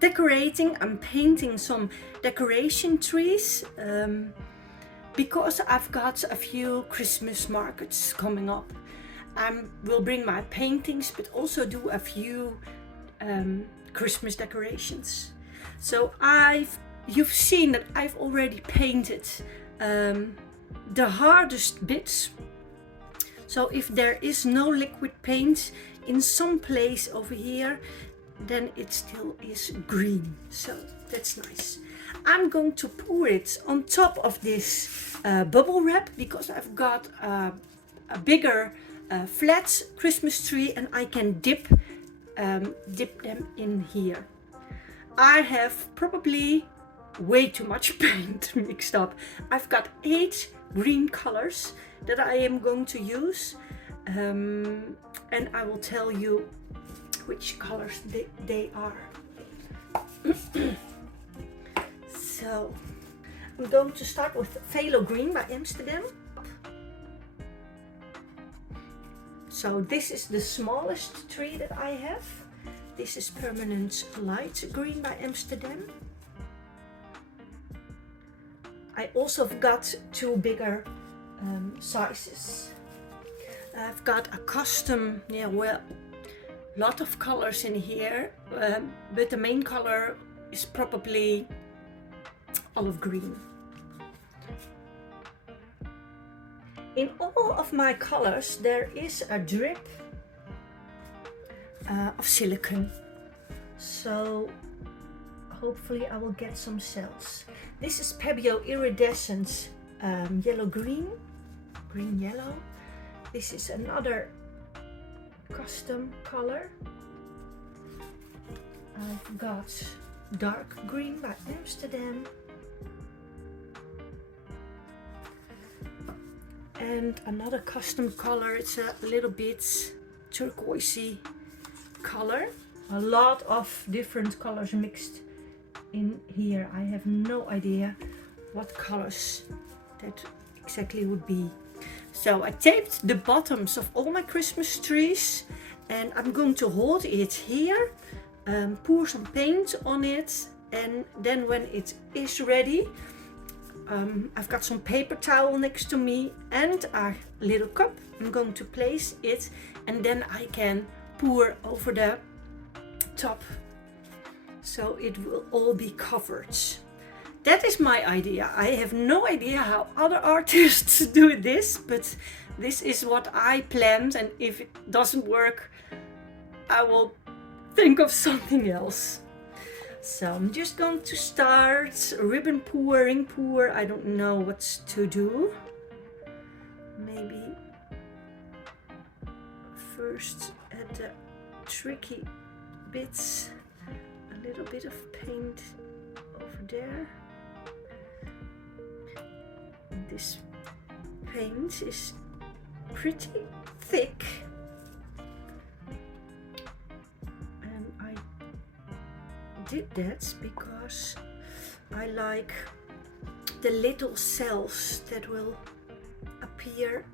decorating. I'm painting some decoration trees because I've got a few Christmas markets coming up. I will bring my paintings, but also do a few Christmas decorations. So you've seen that I've already painted the hardest bits. So if there is no liquid paint in some place over here, then it still is green. So that's nice. I'm going to pour it on top of this bubble wrap because I've got a bigger flat Christmas tree and I can dip them in here. I have probably way too much paint mixed up. I've got 8 green colors that I am going to use, and I will tell you which colors they are. So I'm going to start with Phthalo green by Amsterdam. So this is the smallest tree that I have. This is permanent light green by Amsterdam. I also have got 2 bigger sizes. I've got a custom, lot of colors in here, but the main color is probably olive green. In all of my colors there is a drip of silicone, so hopefully I will get some cells. This is Pébéo Iridescent yellow green yellow. This is another custom color. I've got dark green by Amsterdam. And another custom color, it's a little bit turquoisey color. A lot of different colors mixed in here. I have no idea what colors that exactly would be. So I taped the bottoms of all my Christmas trees and I'm going to hold it here, pour some paint on it, and then when it is ready, I've got some paper towel next to me and a little cup. I'm going to place it and then I can pour over the top, so it will all be covered. That is my idea. I have no idea how other artists do this, but this is what I planned, and if it doesn't work, I will think of something else. So I'm just going to start ribbon pour, ring pour. I don't know what to do. Maybe first at the tricky bits, a little bit of paint over there. This paint is pretty thick and I did that because I like the little cells that will appear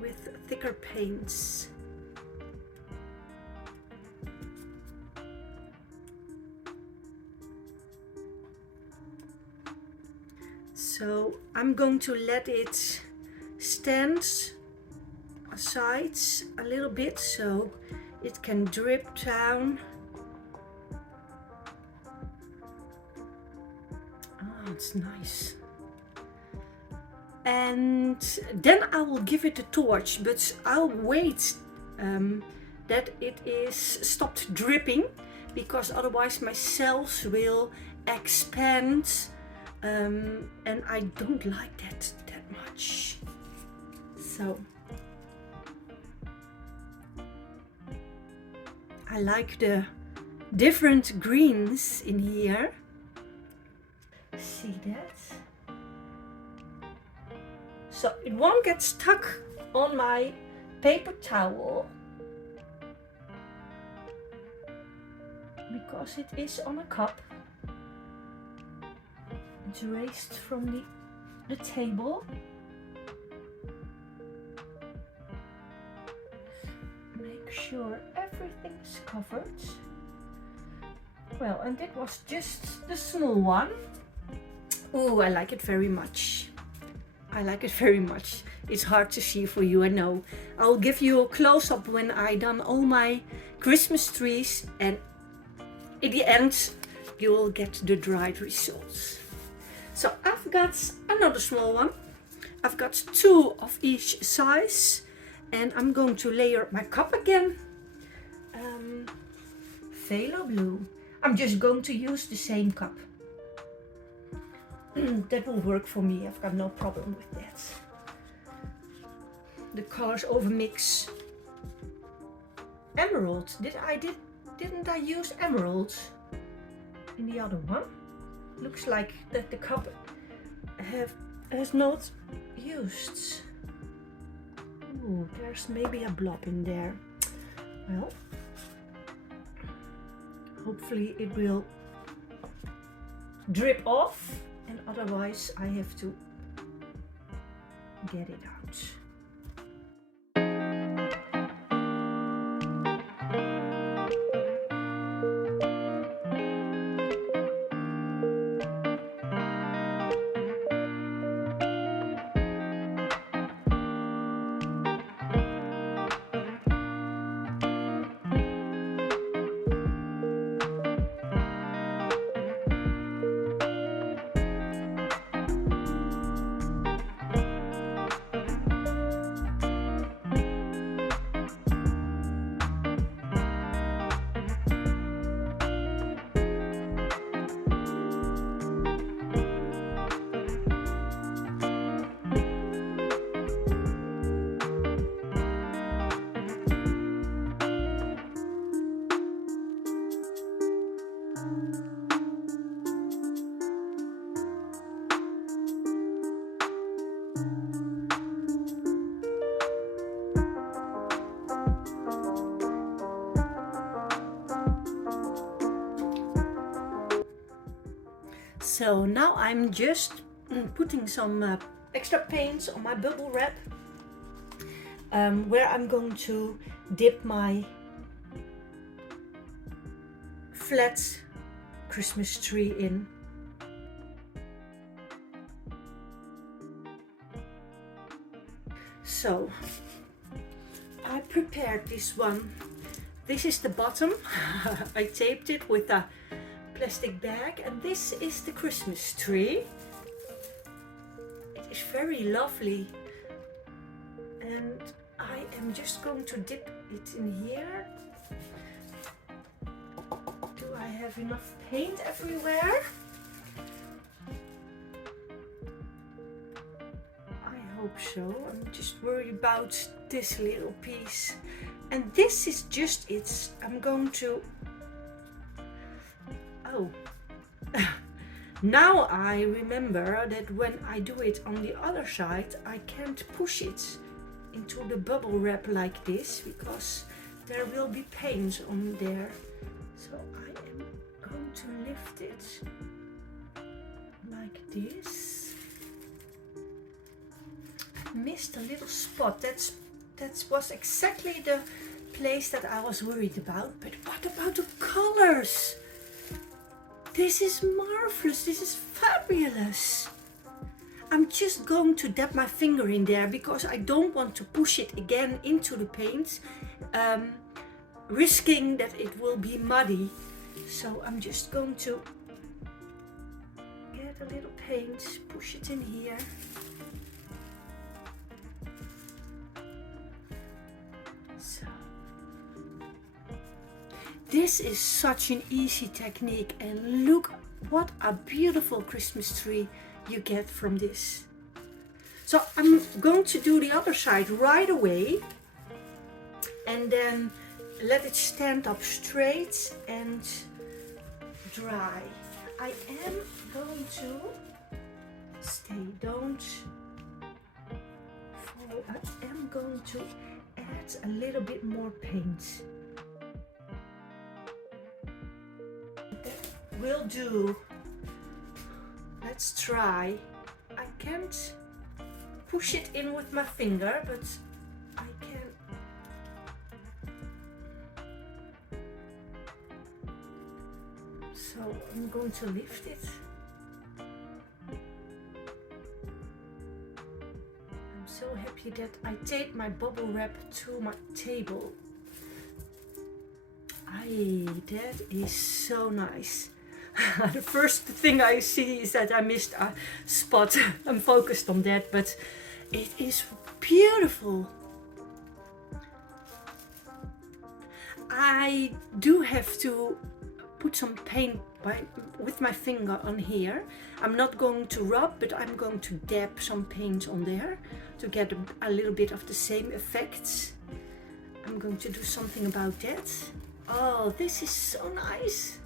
with thicker paints. So I'm going to let it stand aside a little bit so it can drip down. Oh, it's nice. And then I will give it a torch, but I'll wait that it is stopped dripping, because otherwise my cells will expand. And I don't like that much. So I like the different greens in here. See that? So it won't get stuck on my paper towel because it is on a cup. It's raised from the table. Make sure everything is covered. Well, and that was just the small one. Oh, I like it very much. I like it very much. It's hard to see for you, I know. I'll give you a close-up when I done all my Christmas trees, and in the end you will get the dried results. So I've got another small one. I've got 2 of each size, and I'm going to layer my cup again. Phthalo blue. I'm just going to use the same cup. That will work for me. I've got no problem with that. The colors overmix. Emerald. Didn't I use emerald in the other one? Looks like that the cup has not used. Ooh, there's maybe a blob in there. Well, hopefully it will drip off, and otherwise I have to get it out. So now I'm just putting some extra paints on my bubble wrap, where I'm going to dip my flat Christmas tree in. So I prepared this one. This is the bottom. I taped it with a plastic bag, and this is the Christmas tree. It is very lovely, and I am just going to dip it in here. Do I have enough paint everywhere? I hope so. I'm just worried about this little piece, and this is just it. I'm going to now I remember that when I do it on the other side, I can't push it into the bubble wrap like this, because there will be paint on there. So I am going to lift it like this. I missed a little spot. That was exactly the place that I was worried about. But what about the colors? This is marvelous, this is fabulous. I'm just going to dab my finger in there because I don't want to push it again into the paint, risking that it will be muddy. So I'm just going to get a little paint, push it in here. So. This is such an easy technique, and look what a beautiful Christmas tree you get from this. So I'm going to do the other side right away, and then let it stand up straight and dry. I am going to don't fall. I am going to add a little bit more paint. Will do. Let's try. I can't push it in with my finger, but I can. So I'm going to lift it. I'm so happy that I taped my bubble wrap to my table. That is so nice. The first thing I see is that I missed a spot. I'm focused on that, but it is beautiful. I do have to put some paint with my finger on here. I'm not going to rub, but I'm going to dab some paint on there to get a little bit of the same effects. I'm going to do something about that. Oh, this is so nice.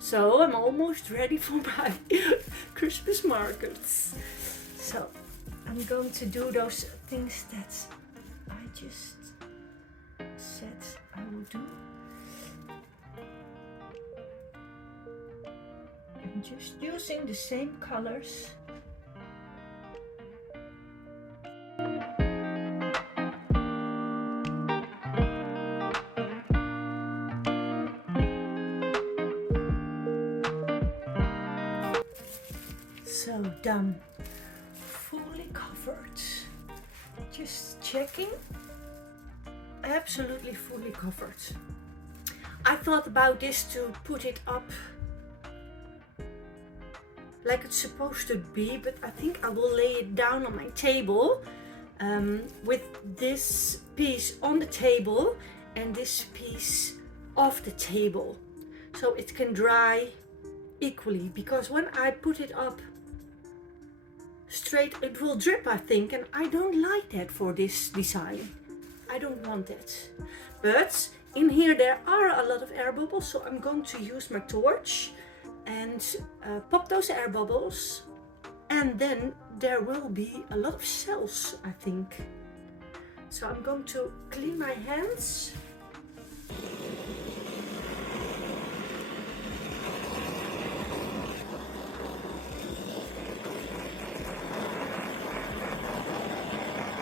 So I'm almost ready for my Christmas markets. So I'm going to do those things that I just said I would do. I'm just using the same colors. So done. Fully covered. Just checking. Absolutely fully covered. I thought about this to put it up like it's supposed to be, but I think I will lay it down on my table with this piece on the table and this piece off the table, so it can dry equally, because when I put it up straight it will drip, I think, and I don't like that for this design. I don't want that. But in here there are a lot of air bubbles, so I'm going to use my torch and pop those air bubbles, and then there will be a lot of cells, I think. So I'm going to clean my hands.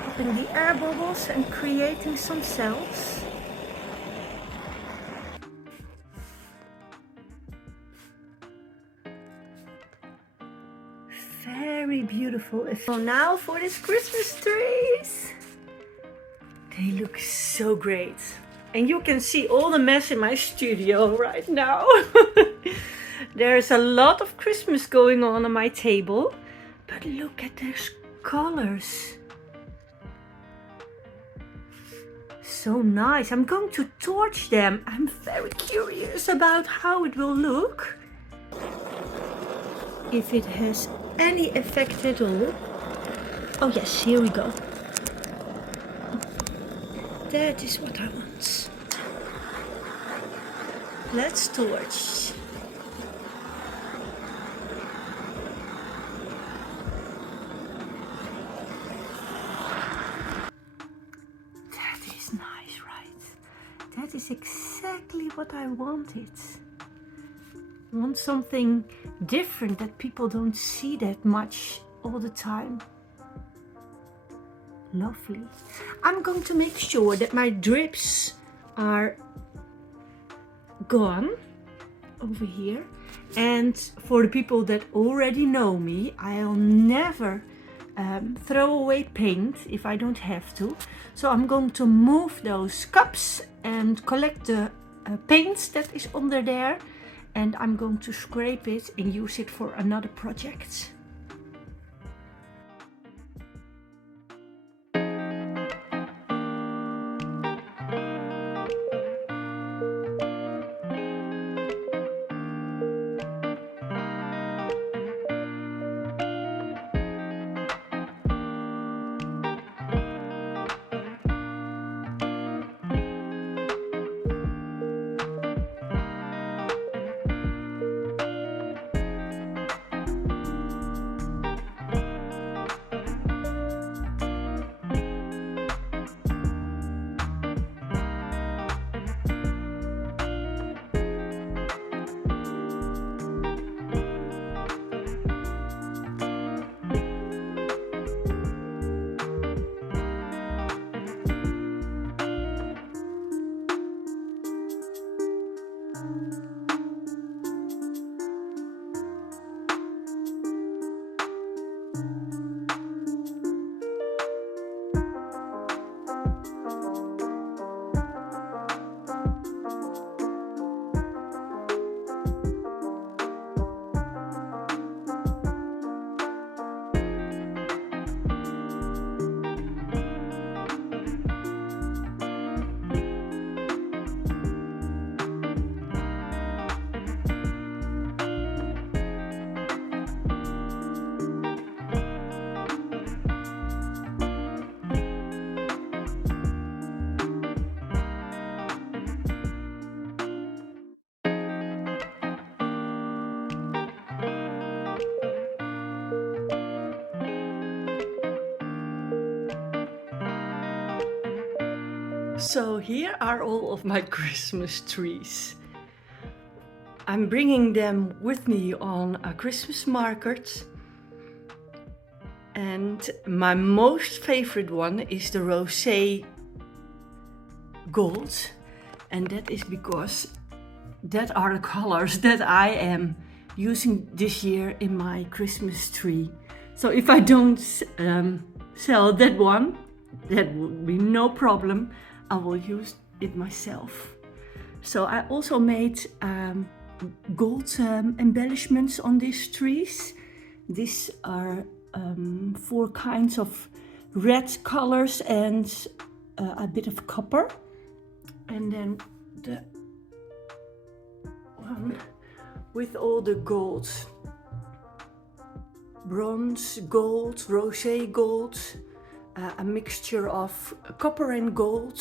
Popping the air bubbles and creating some cells. Very beautiful. So now for these Christmas trees. They look so great. And you can see all the mess in my studio right now. There's a lot of Christmas going on my table. But look at those colors. So nice. I'm going to torch them. I'm very curious about how it will look. If it has any effect at all. Oh yes, here we go. That is what I want. Let's torch. That is nice, right? That is exactly what I wanted. I want something different that people don't see that much all the time. Lovely. I'm going to make sure that my drips are gone over here. And for the people that already know me, I'll never throw away paint if I don't have to. So I'm going to move those cups and collect the paint that is under there. And I'm going to scrape it and use it for another project. So here are all of my Christmas trees. I'm bringing them with me on a Christmas market. And my most favorite one is the rosé gold. And that is because that are the colors that I am using this year in my Christmas tree. So if I don't sell that one, that would be no problem. I will use it myself. So I also made gold embellishments on these trees. These are 4 kinds of red colors and a bit of copper. And then the one with all the gold. Bronze, gold, rosé gold. A mixture of copper and gold.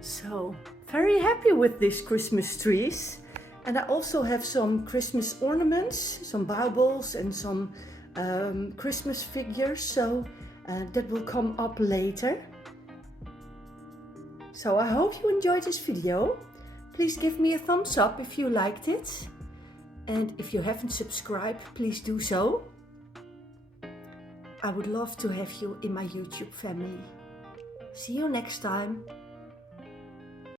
So very happy with these Christmas trees. And I also have some Christmas ornaments, some Baubles and some Christmas figures. So that will come up later. So I hope you enjoyed this video. Please give me a thumbs up if you liked it. And if you haven't subscribed, please do so. I would love to have you in my YouTube family. See you next time.